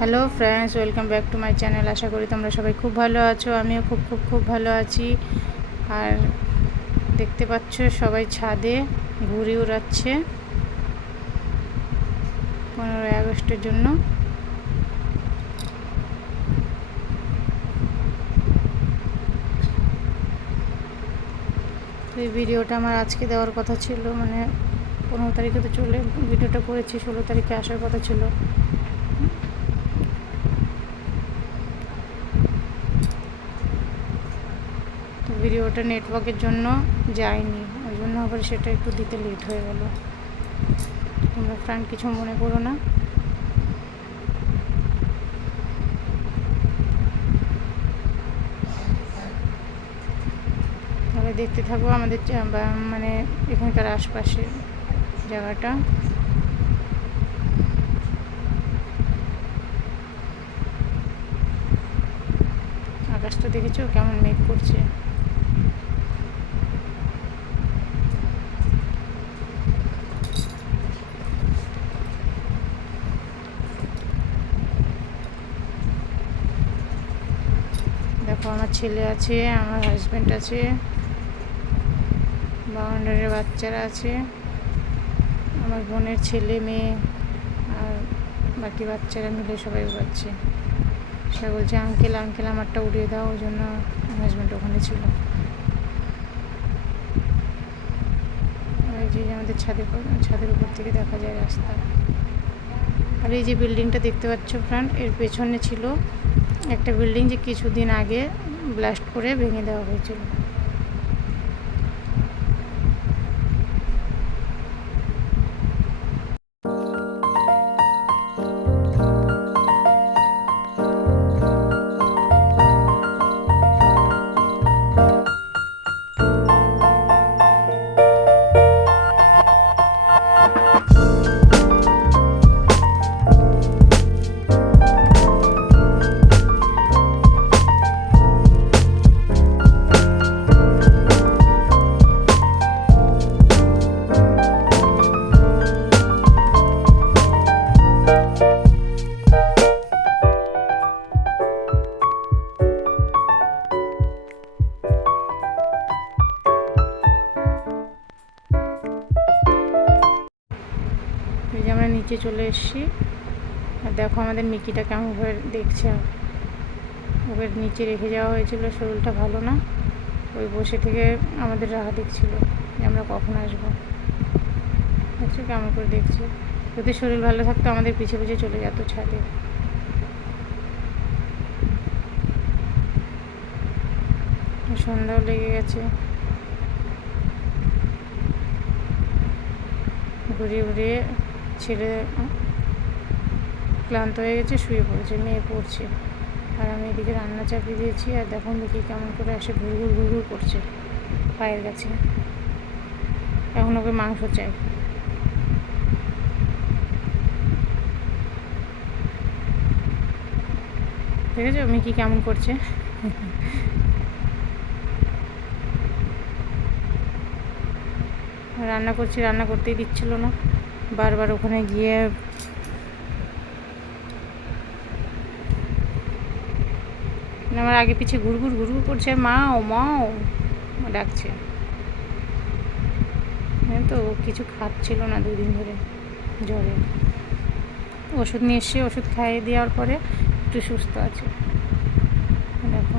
Hello friends, welcome back to my channel. আশা করি তোমরা সবাই খুব ভালো আছো। আমিও খুব খুব খুব ভালো আছি। আর দেখতে পাচ্ছ সবাই ছাদে ঘুড়ি উড়াচ্ছে 15ই আগস্টের জন্য। তো এই ভিডিওটা আমার আজকে দেওয়ার কথা ছিল, মানে 15 তারিখে তো চলে ভিডিওটা করেছি, 16 তারিখে আসার কথা ছিল। তো ভিডিওটা নেটওয়ার্কের জন্য যায়নি, ওই জন্য আবার সেটা একটু দিতে লেট হয়ে গেল। তোমরা ফ্রেন্ড কিছু মনে করো না। তাহলে দেখতে থাকো আমাদের মানে এখানকার আশপাশে জায়গাটা। আকাশটা দেখেছো কেমন মেঘ করছে। দেখো আমার ছেলে আছে, আমার হাজব্যান্ড আছে, বাউন্ডারির বাচ্চারা আছে, আমার বোনের ছেলে মেয়ে আর বাকি বাচ্চারা মিলে সবাই উড়াচ্ছে। সে বলছে আঙ্কেল আঙ্কেল আমারটা উড়িয়ে দাও, ওই জন্য হাজব্যান্ড ওখানে ছিল। এই যে আমাদের ছাদের উপর থেকে দেখা যায় রাস্তা। আর এই যে বিল্ডিংটা দেখতে পাচ্ছ ফ্রেন্ড, এর পেছনে ছিল একটা বিল্ডিং, যে কিছুদিন আগে ব্লাস্ট করে ভেঙে দেওয়া হয়েছিল। এই যে আমরা নিচে চলে এসেছি, আর দেখো আমাদের মিকিটা কেমন করে দেখছে। ওকে নিচে রেখে যাওয়া হয়েছিল, শরীরটা ভালো না, ওই বসে থেকে আমাদের রাহা দেখছিল যে আমরা কখন আসবো। দেখছো কেমন করে দেখছে। যদি শরীর ভালো থাকতো আমাদের পিছে পিছে চলে যেত ছাদে। সন্ধ্যাও লেগে গেছে, ঘুরিয়ে ঘুরিয়ে ছেলে ক্লান্ত হয়ে গেছে, শুয়ে পড়েছে, মেয়ে পড়ছে। আর আমি এদিকে রান্না চাপিয়ে দিয়েছি। আর দেখুন দেখি কেমন করে এসে ঘুরঘুর ঘুরঘুর করছে পায়ের কাছে। এখন ওকে মাংস চাই। দেখেছো মিকি কেমন করছে। রান্না করছি, রান্না করতেই দিচ্ছিল না, বারবার ওখানে গিয়ে আমার আগে পিছে ঘুরঘুর ঘুরঘুর করছে, মাও মাও ডাকছে। তো কিছু খাচ্ছিল না 2 দিন ধরে জ্বরে। ওষুধ নিয়ে এসে ওষুধ খাইয়ে দেওয়ার পরে একটু সুস্থ আছে। দেখো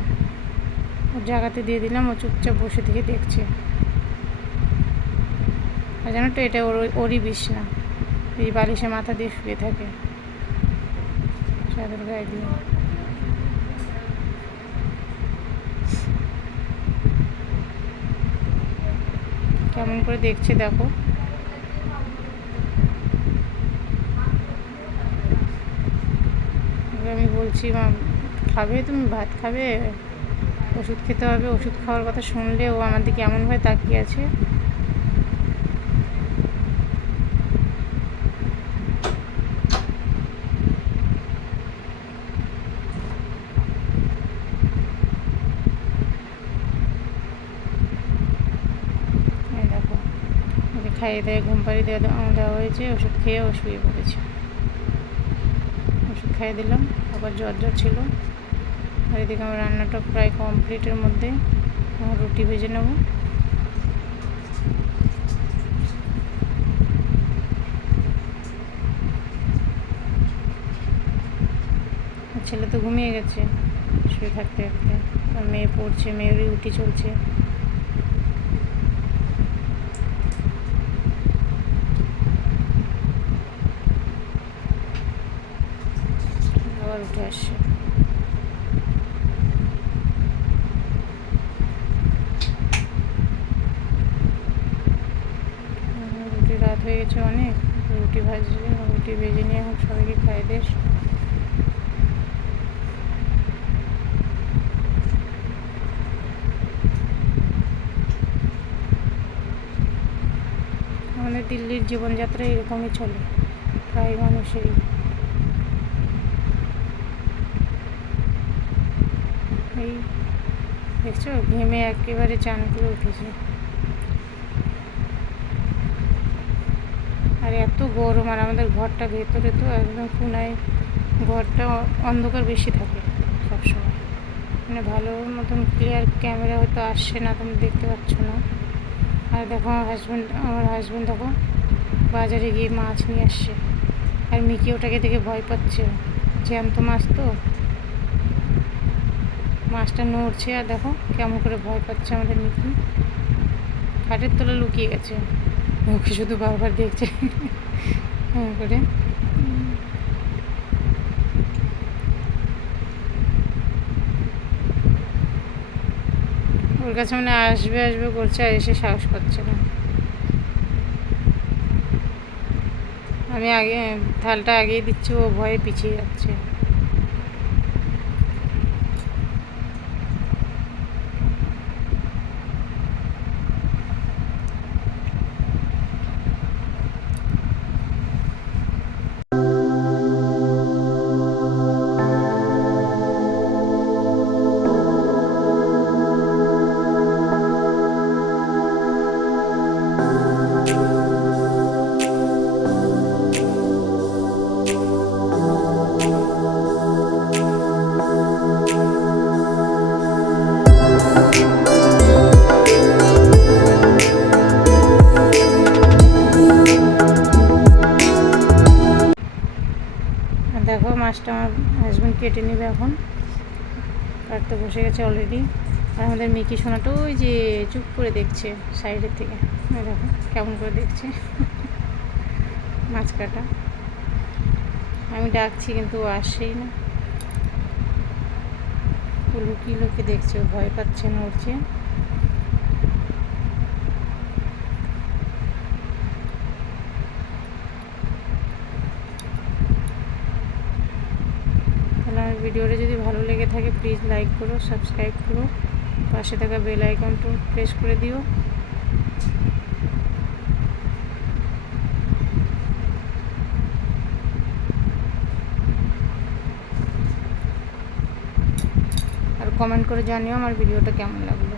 ওর জায়গাতে দিয়ে দিলাম, ও চুপচাপ বসে থেকে দেখছে। আর জানো তো এটা ওরই বিছনা, এই বালিশে মাথা দিয়ে শুয়ে থাকে চাদর গায়ে দিয়ে। কেমন করে দেখছে দেখো। আমি বলছি মা খাবে, তুমি ভাত খাবে, ওষুধ খেতে হবে। ওষুধ খাওয়ার কথা শুনলে ও আমার দিকে এমনভাবে তাকিয়ে আছে। দেখো ওকে খাইয়ে দেয়, ঘুম পাড়িয়ে দেওয়া হয়েছে, ওষুধ খেয়ে ও শুয়ে পড়েছে। ওষুধ খাইয়ে দিলাম, আবার জ্বর ছিল। আর এদিকে আমার রান্নাটা প্রায় কমপ্লিটের মধ্যে। রুটি ভেজে নেব। ছেলে তো ঘুমিয়ে গেছে শুয়ে থাকতে থাকতে, আর মেয়ে পড়ছে, মেয়েরই রুটি চলছে। আবার উঠে আসছে। রুটি রাত হয়ে গেছে অনেক, রুটি ভেজে নিয়ে এখন সবাইকে খাইয়ে দিয়ে আমাদের দিল্লির জীবনযাত্রা এরকমই চলে প্রায় মানুষেরই। এই দেখছো, ঘেমে একেবারে চান করে উঠেছে। আর এত গরম, আর আমাদের ঘরটা ভেতরে তো একদম কোনায়, ঘরটা অন্ধকার বেশি থাকে সবসময়, মানে ভালো মতন ক্লিয়ার ক্যামেরা হয়তো আসছে না, তুমি দেখতে পাচ্ছ না। আর দেখো আমার হাজব্যান্ড দেখো বাজারে গিয়ে মাছ নিয়ে আসছে, আর মিকি ওটাকে দেখে ভয় পাচ্ছে, জ্যান্ত মাছ তো, মাছটা নড়ছে আর দেখো কেমন করে ভয় পাচ্ছে আমাদের মিকি। খাটের তলে লুকিয়ে গেছে, ওকে শুধু বারবার দেখছে করে। ওর কাছে মানে আসবে আসবে করছে, আর এসে সাহস পাচ্ছে না। আমি আগে থালটা আগেই দিচ্ছি, ও ভয়ে পিছিয়ে যাচ্ছে। দেখো মাছটা আমার হাজব্যান্ড কেটে নেবে, এখন কাটতে বসে গেছে অলরেডি। আর আমাদের মিকি সোনাটা ওই যে চুপ করে দেখছে সাইডের থেকে, দেখো কেমন করে দেখছে মাছ কাটা। আমি ডাকছি কিন্তু ও আসছেই না, ও লুকিয়ে লুকিয়ে দেখছে, ও ভয় পাচ্ছে, নড়ছে। আমার ভিডিওটা যদি ভালো লেগে থাকে প্লিজ লাইক করো, সাবস্ক্রাইব করো, পাশে থাকা বেল আইকনটা প্রেস করে দিও। আর কমেন্ট করে জানিও আমার ভিডিওটা কেমন লাগলো।